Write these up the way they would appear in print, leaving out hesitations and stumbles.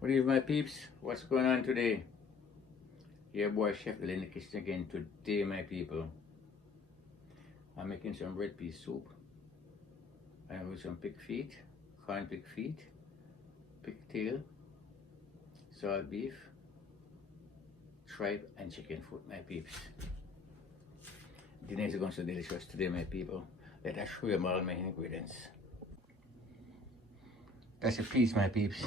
What evening, my peeps? What's going on today? Your boy Chef in the kitchen again today, my people. I'm making some red pea soup. And with some pig feet, corn pig feet, pigtail, salt beef, tripe, and chicken foot, my peeps. Dinner is going to be delicious today, my people. Let us show you all my ingredients. That's a piece, my peeps.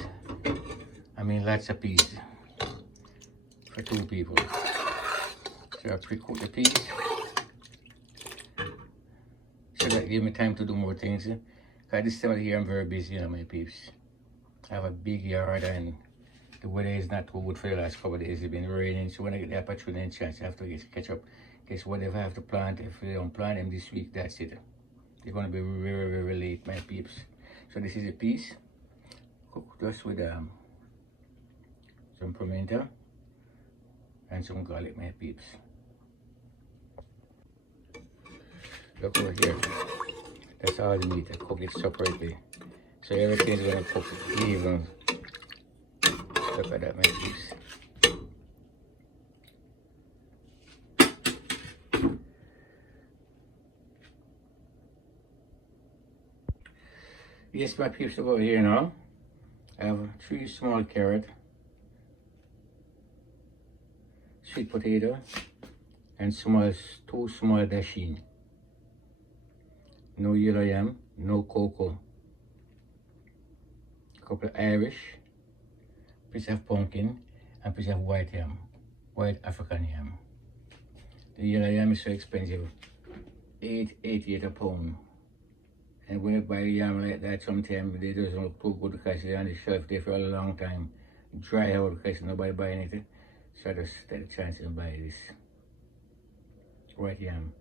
I mean, lots of peas for 2 people. So I pre-cook the peas. So that give me time to do more things. Because this time of the year I'm very busy, my peeps. I have a big yard and the weather is not too good for the last couple of days. It's been raining, so when I get the opportunity and chance, I have to catch up. Guess whatever I have to plant, if we don't plant them this week, that's it. They're going to be very, very late, my peeps. So this is a piece. Cook just with some pimento and some garlic, my peeps. Look over here. That's all the meat. I cook it separately. So everything's gonna cook even. Look at that, my peeps. Yes, my peeps, over here now. I have 3 small carrots, sweet potato, and 2 small dasheen. No yellow yam, no cocoa. A couple of Irish, piece of pumpkin, and piece of white yam, white African yam. The yellow yam is so expensive, $8.88 a pound. And when you buy yam like that, sometimes they doesn't look too good because they're on the shelf there for a long time, dry out because nobody buying it. So I just take the chance and buy this white yam.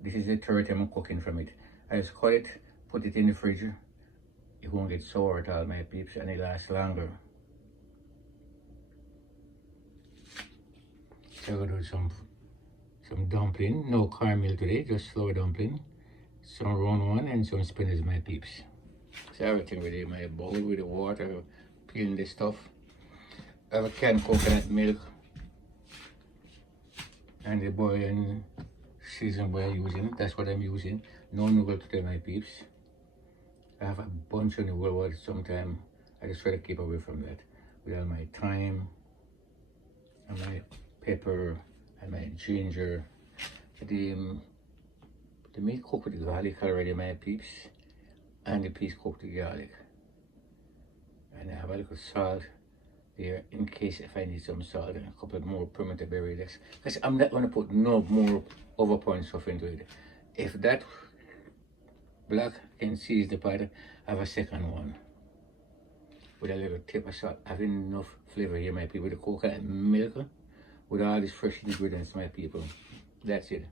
This is the third time I'm cooking from it. I just cut it, put it in the fridge. It won't get sour at all, my peeps, and it lasts longer. So I'm gonna do some dumpling, no caramel today, just flour dumpling, some round one, and some spinach, my peeps. So everything ready in my bowl with the water, peeling the stuff. I have a canned coconut milk and the boiling season we're using. That's what I'm using. No noodle today, my peeps. I have a bunch of noodle, but sometimes I just try to keep away from that. With all my thyme and my pepper and my ginger. The meat cooked with the garlic already, my peeps, and the peas cooked with garlic. And I have a little salt there in case if I need some salt, and a couple more pimento berries. Because I'm not going to put no more overpowering stuff into it. If that black can seize the pot, I have a second one with a little tip of salt. Having enough flavor here, my people. The coconut milk with all these fresh ingredients, my people. That's it.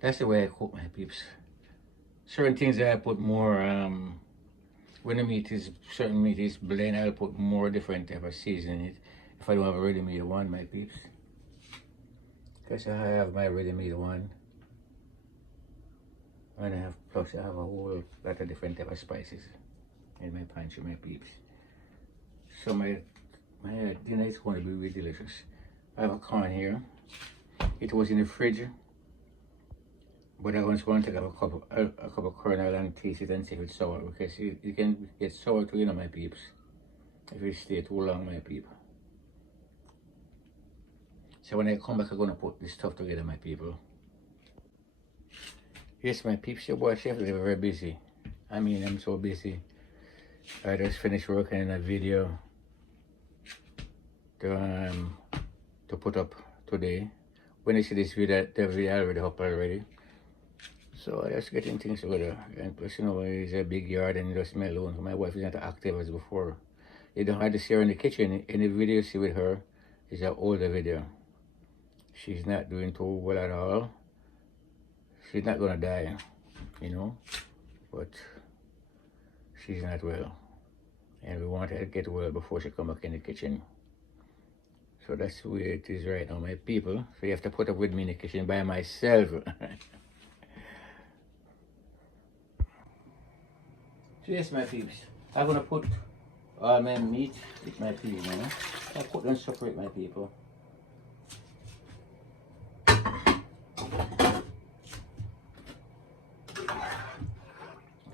That's the way I cook, my peeps. Certain things that I put more, when the meat is, certain meat is blend, I'll put more different type of seasoning in it. If I don't have a ready-made one, my peeps. Because I have my ready-made one. And I have, plus I have a whole lot of different type of spices in my pantry, my peeps. So my dinner is going to be really delicious. I have a corn here. It was in the fridge. But I just want to take a cup of kernel and taste it and see if it's sour, because it can get sour too, my peeps, if it stay too long, my people. So when I come back, I'm going to put this stuff together, my people. Yes, my peeps, your boy Chef is very busy. I mean, I'm so busy. I just finished working on a video to put up today. When you see this video, the video already up already. So I just getting things together. And plus, it's a big yard and just me alone. My wife is not active as before. You don't have to see her in the kitchen. In the video you see with her is an older video. She's not doing too well at all. She's not gonna die, but she's not well. And we want her to get well before she come back in the kitchen. So that's the way it is right now, my people. So you have to put up with me in the kitchen by myself. So yes, my peeps, I'm gonna put all my meat with my peas now. I put them separate, my people.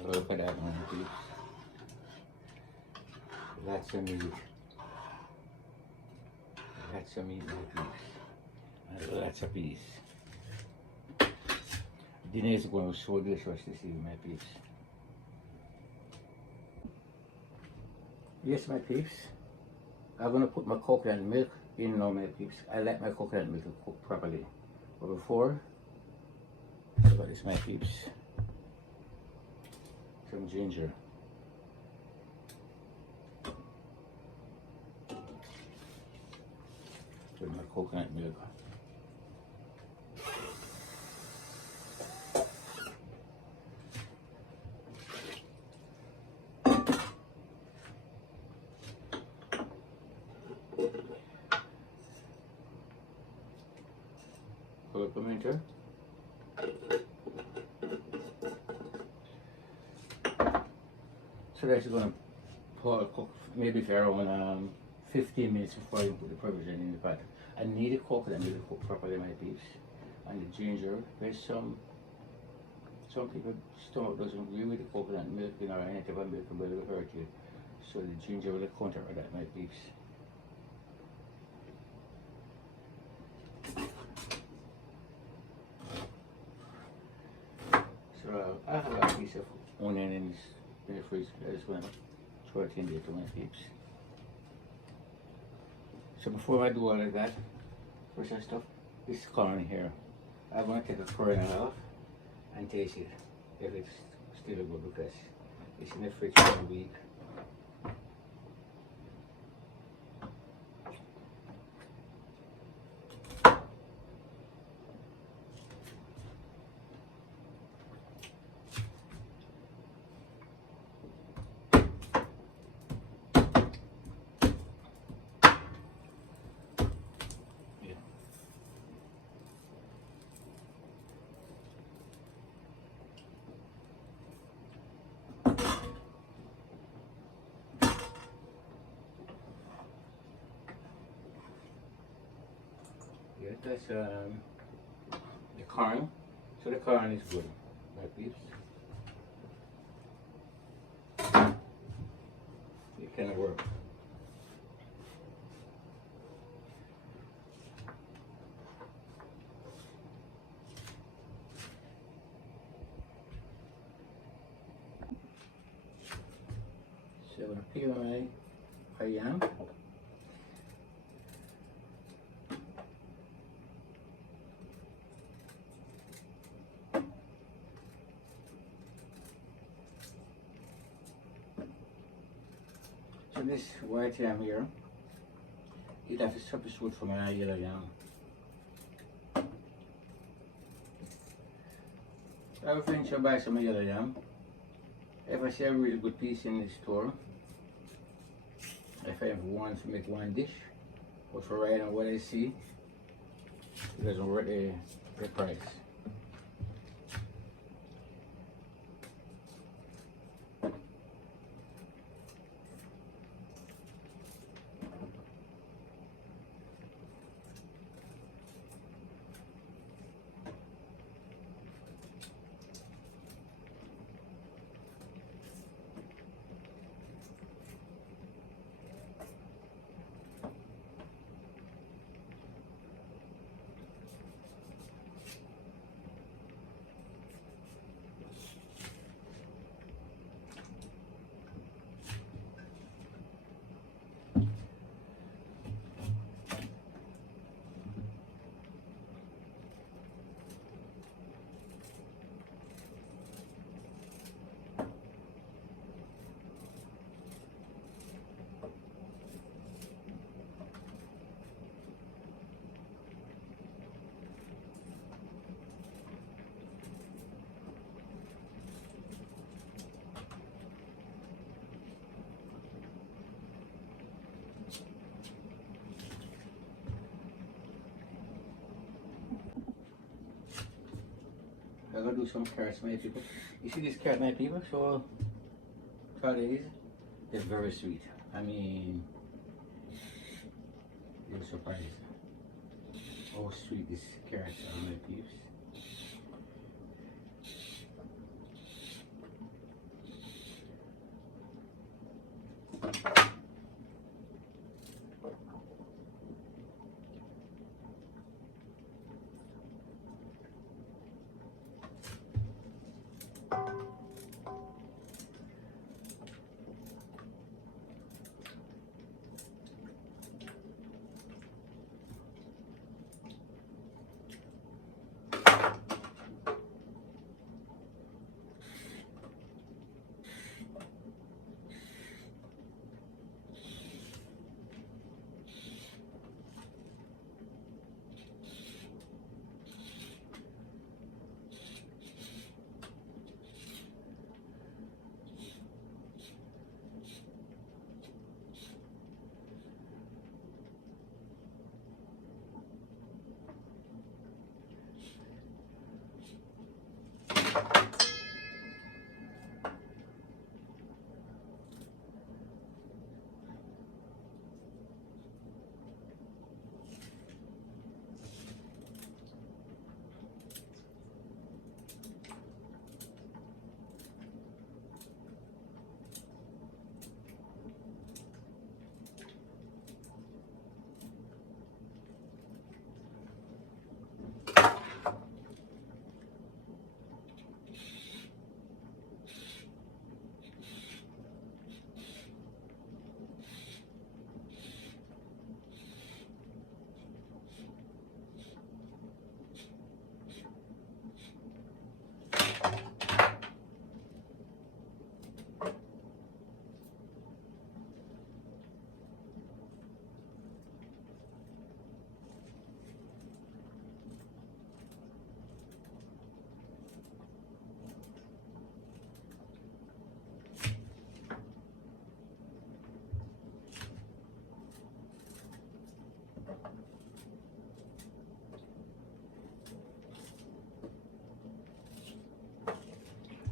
Look at that, my peeps. Lots of meat. Lots of meat, my peeps. And lots of peas. Dinner is going to be so delicious this evening, my peeps. Yes, my peeps. I'm going to put my coconut milk in now, my peeps. I like my coconut milk to cook properly. But before, look at this, my peeps. Some ginger. With my coconut milk. Pimento. So that's going to cook maybe for around 15 minutes before you put the provision in the pot. I need the coconut milk to cook properly, my peeps. And the ginger, there's some people's stomach doesn't agree with the coconut milk, you know, any type of milk will hurt you. So the ginger will counter that, my peeps. So I have a piece of onion in the fridge. I just want to throw it in there to my peeps. So before I do all of that, first I stuff this corn here. I'm going to take a kernel off and taste it if it's still good because it's in the fridge for a week. Yeah, that's the corn. So the corn is good, my peeps. It can work. So I'm going to peel my yam. So this white yam here, it has a substitute for my yellow yam. I will finish to buy some yellow yam. If I see a really good piece in the store, if I have one to make one dish, but for right now what I see, it doesn't worth the price. I'm gonna do some carrots, my people. You see this carrot, my people? So try these. They're very sweet. I mean, you're surprised how sweet this carrots are, my peeps.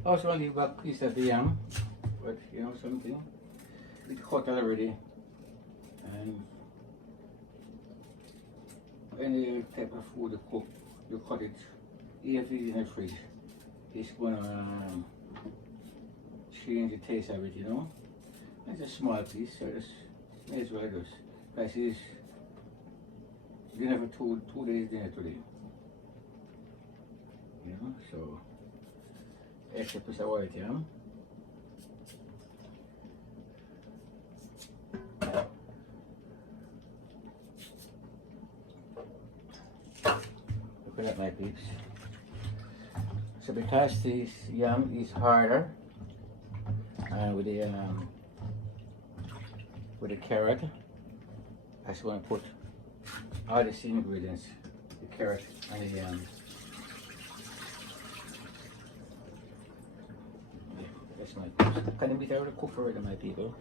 I also want to leave back piece of the yam, but you know something, it's hot already, and any type of food you cook, you cut it, even if it's in the fridge, it's gonna change the taste of it, you know. It's a small piece, so just may as well just, because it's dinner for two days dinner today, you know, so extra piece of white yam. Look at that, my peeps. So because this yam is harder, and with the carrot, I just want to put all the same ingredients, the carrot and the yam. Yeah, that's my peeps. Can you beat out the cook already, my people?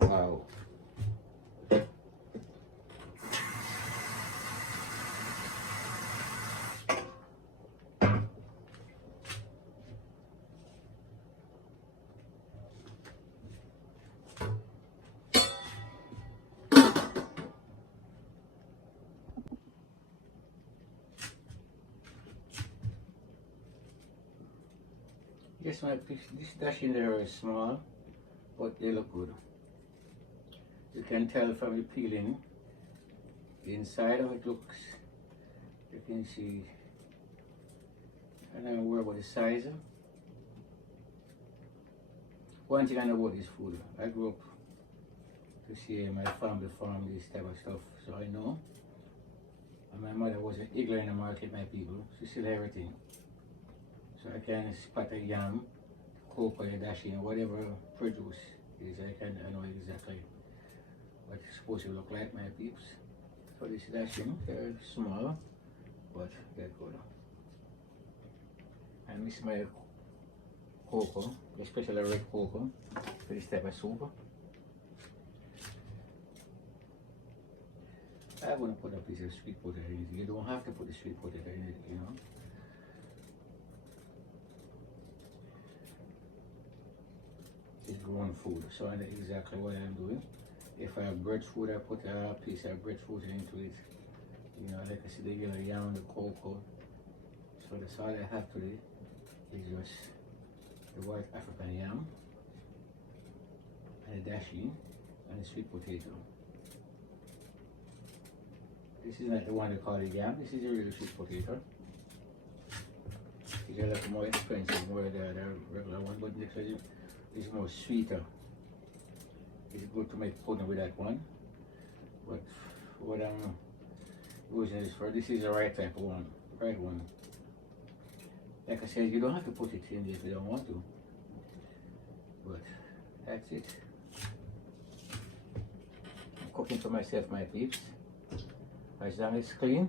Wow. Yes, my peeps, this dash in there is small, but they look good. You can tell from the peeling, the inside of it looks, you can see, I don't know worry about the size. One thing I know about this food, I grew up to see my family farm this type of stuff, so I know. And my mother was an higgler in the market, my people. She still everything. So I can spot a yam, cocoa, dashing, whatever produce is, I know exactly what it's supposed to look like, my peeps. So this dashing, they're small, but they're good. I miss my cocoa, especially red cocoa, for this type of soup. I want to put a piece of sweet potato in it. You don't have to put the sweet potato in it, you know. grown food, so I know exactly what I'm doing. If I have breadfruit, I put a piece of breadfruit into it. You know, like I said, the yellow yam and the cocoa. So that's all I have today is just the white African yam and the dashi and the sweet potato. This is not the one they call the yam, this is a really sweet potato. It's a little more expensive more than the regular one, but this is more sweeter. It's good to make pudding with that one. But what I'm using this for, this is the right type of one, right one. Like I said, you don't have to put it in if you don't want to. But that's it. I'm cooking for myself, my peeps. As long as it's clean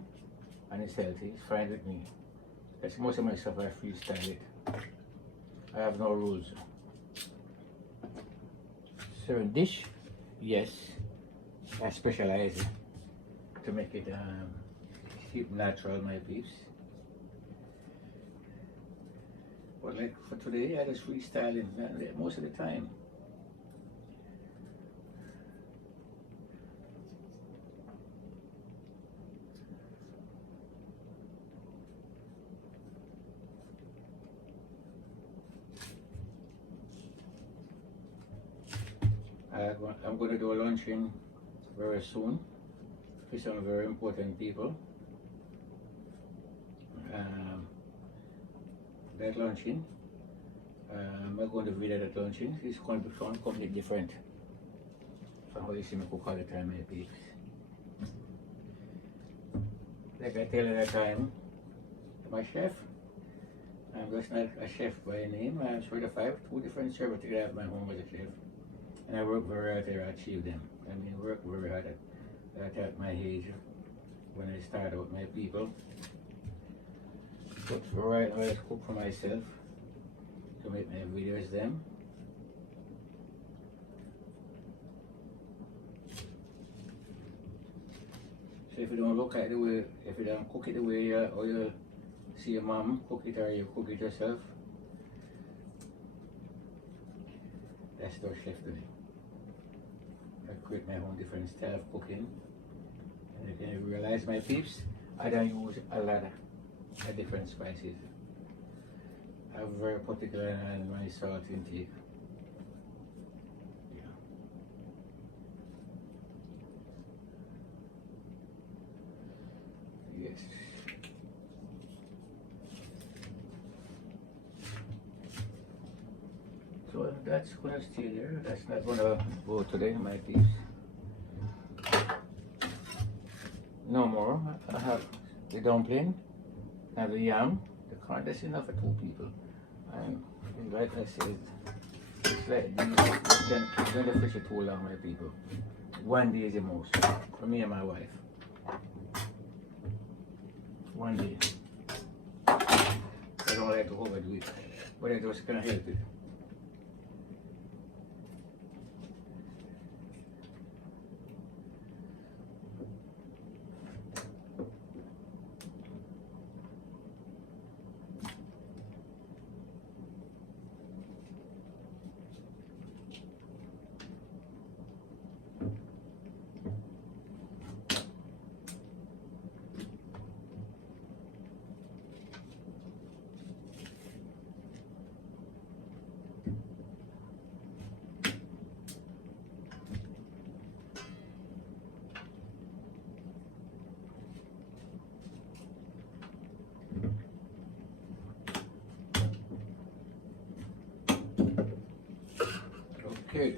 and it's healthy, it's fine with me. That's most of my stuff I freestyle it. I have no rules. Certain dish, yes, I specialize to make it keep natural, my peeps. But like for today, I just freestyling most of the time. I'm going to do a luncheon very soon for some very important people. That luncheon, I'm going to video that luncheon. It's going to be completely different from how you see me cook all the time, my peeps. Like I tell you that time, I'm a chef. I'm just not a chef by name. I'm certified 2 different certificates I have my home as a chef. And I work very hard to achieve them. I mean, work very hard at my age when I start out my people. But right now I just cook for myself to make my videos them. So if you don't look at the way, if you don't cook it the way or you see your mom cook it or you cook it yourself, that's no chef to me. I create my own different style of cooking. And you can realize, my peeps, I don't use a lot of different spices. I'm very particular on my salt intake. Yeah. Yes. So that's gonna stay there. That's not gonna go today, my peeps. No more. I have the dumpling, I have the yam, the corn. That's enough for 2 people. And like I said, it's like these don't the fish too long, my people. 1 day is the most for me and my wife. 1 day. I don't like to overdo it, but I just can't help it. Okay.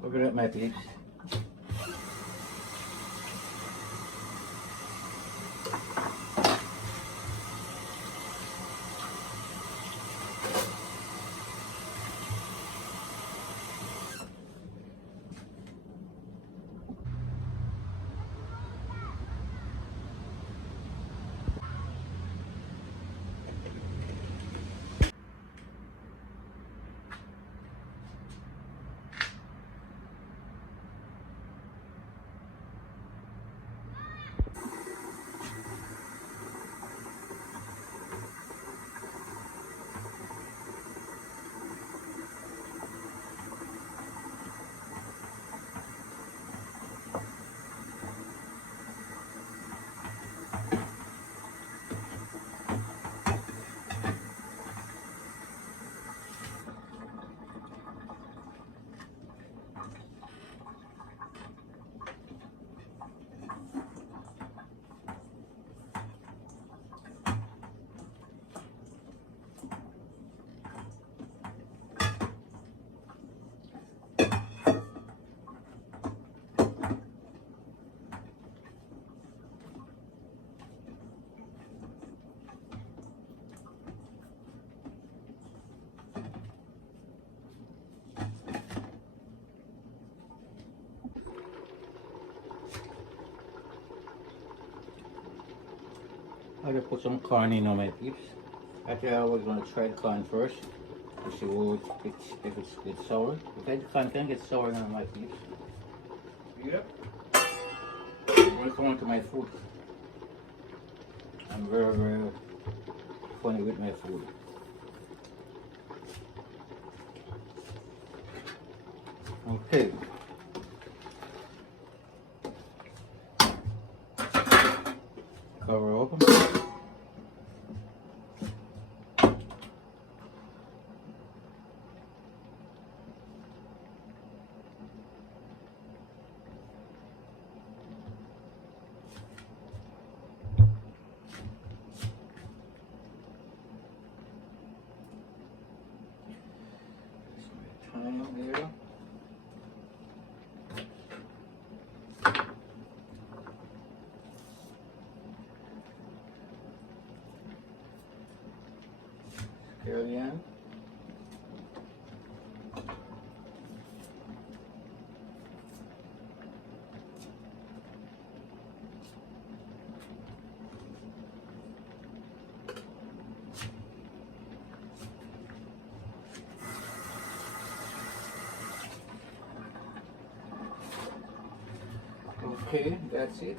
Look at that, my peeps. I just put some corn in on my peeps. Actually, I was going to try the corn first to see if it's sour. Okay, the corn can get sour on my peeps. Yep. I'm going to come on to my food. I'm very, very funny with my food. Okay. Cover open. Time here. Scallion. Okay, that's it.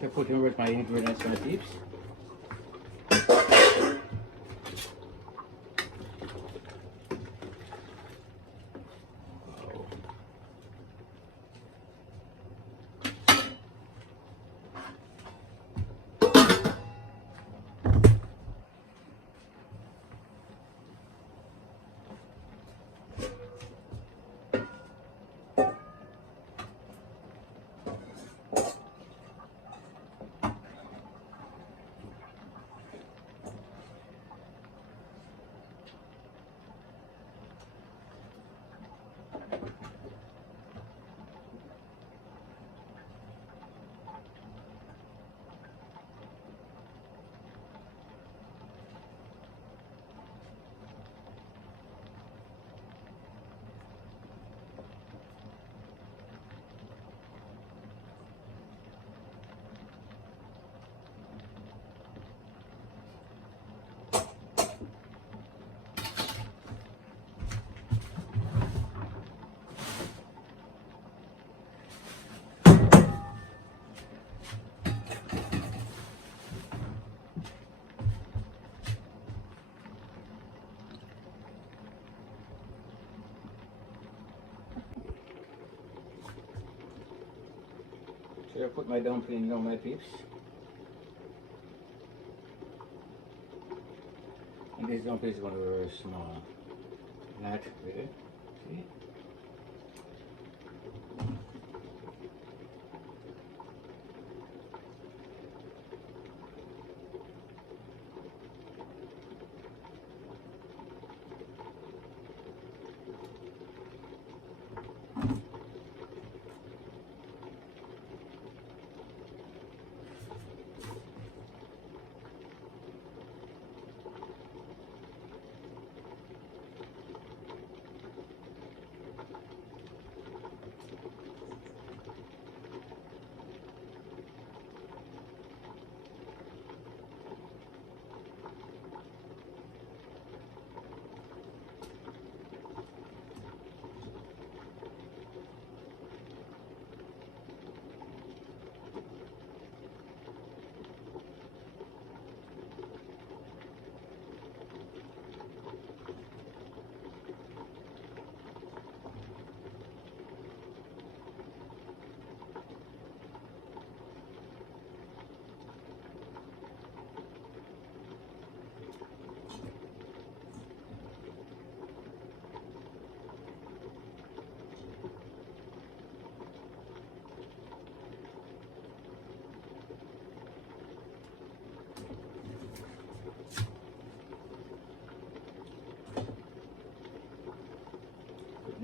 So put in with my ingredients on the peeps. So I put my dumpling on my peeps. And this dumpling is going to be very small. Not really. See?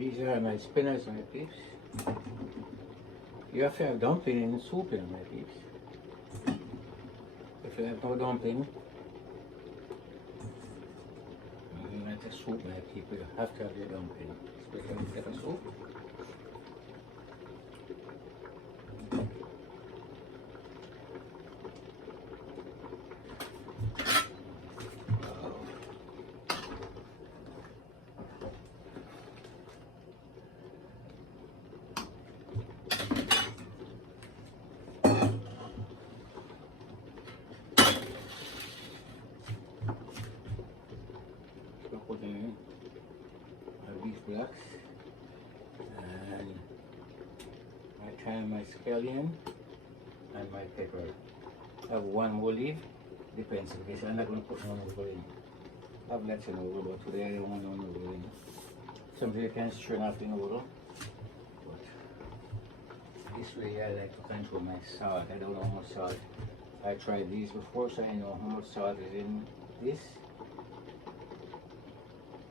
These are my spinners, my peeps. You have to have dumpling in soup, you know, my peeps. If you have no dumpling, you like a soup, my people, you have to have your dumpling, especially if you have a soup. Put in my beef blocks and my thyme, my scallion, and my pepper. I have one more leaf, depends on this. I'm not going to put no noodle in. I've lots of noodle, but today I don't want no noodle in. Sometimes you can strain off the noodle, but this way I like to control my salt. I don't know how much salt. I tried these before, so I know how much salt is in this.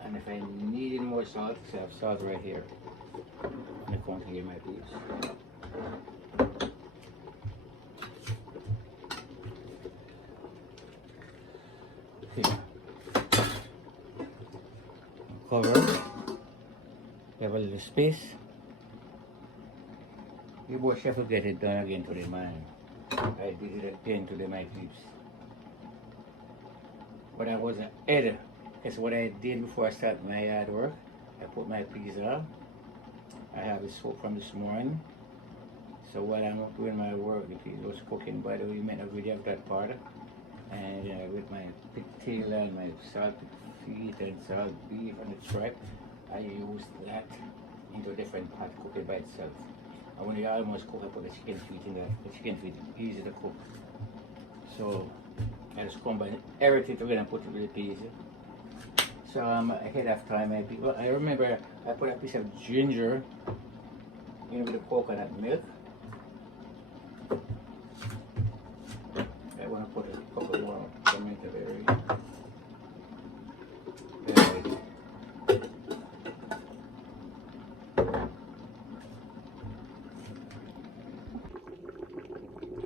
And if I needed more salt, so I have salt right here. I'm going to get my peeps. Okay. Cover. You have a little space. You both have to get it done again today, man. I did it again today, my peeps. But I wasn't ahead. That's what I did before I started my yard work. I put my pizza. I have the soap from this morning. So while I'm doing my work, the pizza was cooking. By the way, you may not really have that part. And with my pigtail and my salt feet and salt beef and the tripe, I used that into a different pot, cook it by itself. And when you almost cook, I put the chicken feet in there. The chicken feet easy to cook. So I just combine everything together and put it with the pizza. So ahead of time, I remember I put a piece of ginger in with the coconut milk. I want to put a couple more tomato berry.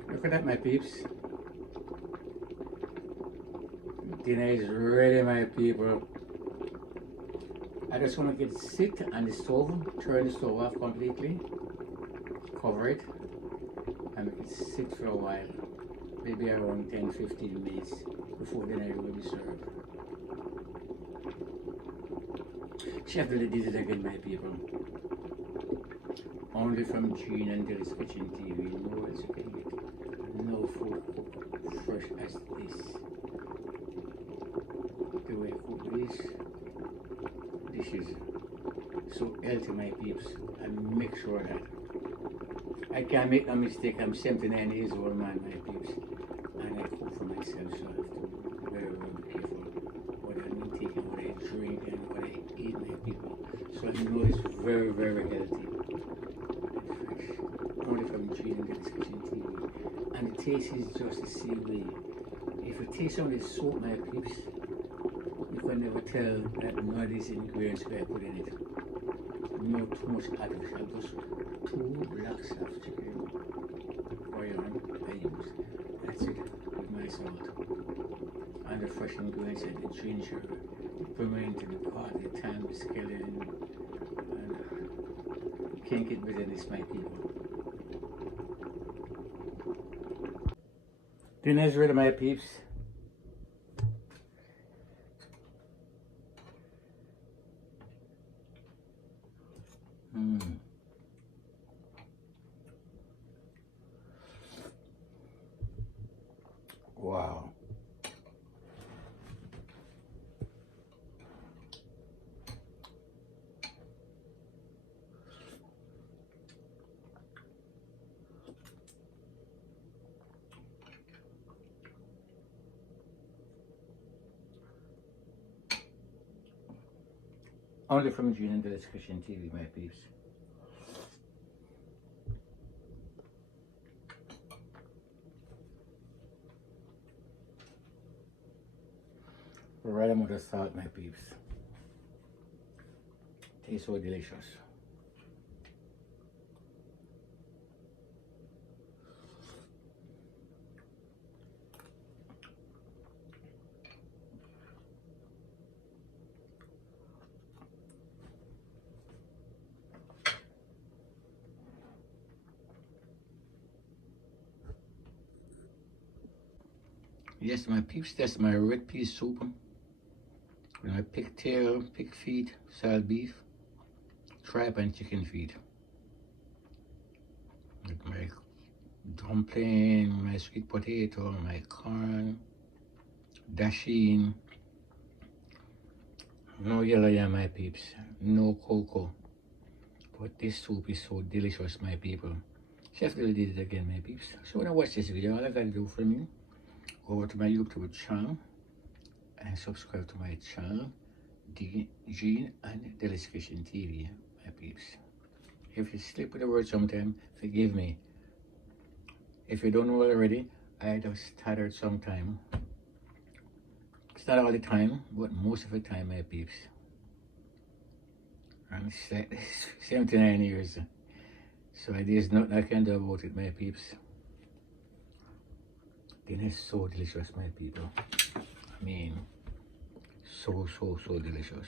Look at that, my peeps. Dinner is ready, my people. I just want to get it sit on the stove, turn the stove off completely, cover it, and make it sit for a while, maybe around 10-15 minutes before dinner will be served. Chef Billy did it again, my people. Only from Gene and Dill's Kitchen TV, no else you can get. No food cooked fresh as this. The way I cook this. This is so healthy, my peeps, and make sure that I can't make a mistake. I'm 79 years old, man, my peeps, and I cook for myself, so I have to be very, very careful what I'm taking, what I drink, and what I eat, my people. So I know it's very, very healthy and fresh, only from Gene and Dill's Kitchen TV, and the taste is just the same way. If you taste on the soap, my peeps, you can never tell that none of these ingredients were put in it. No too much artificial, just 2 blocks of chicken bouillon I use. That's it with my salt. And the fresh ingredients like the ginger, the peppermint, the pot, the thyme, the scallion, and you can't get better than this, my people. Dinner's ready, my peeps. Wow. Only from Gene and Dill's Kitchen TV, my peeps. Right amount of salt, my peeps. Tastes so delicious. Yes, my peeps, that's my red pea soup. With my pig tail, pig feet, salt beef, tripe and chicken feet. With my dumpling, my sweet potato, my corn, dasheen. No yellow yam, my peeps. No cocoa. But this soup is so delicious, my people. Chef Lily did it again, my peeps. So when I watch this video, all I gotta do for me, go over to my YouTube channel and subscribe to my channel, Gene and Delis Kitchen TV, my peeps. If you slip with the word sometime, forgive me. If you don't know already, I just stuttered sometime. It's not all the time, but most of the time, my peeps. I'm 79 years, so there's nothing I can do about it, my peeps. Dinner is so delicious, my people. I mean, so delicious.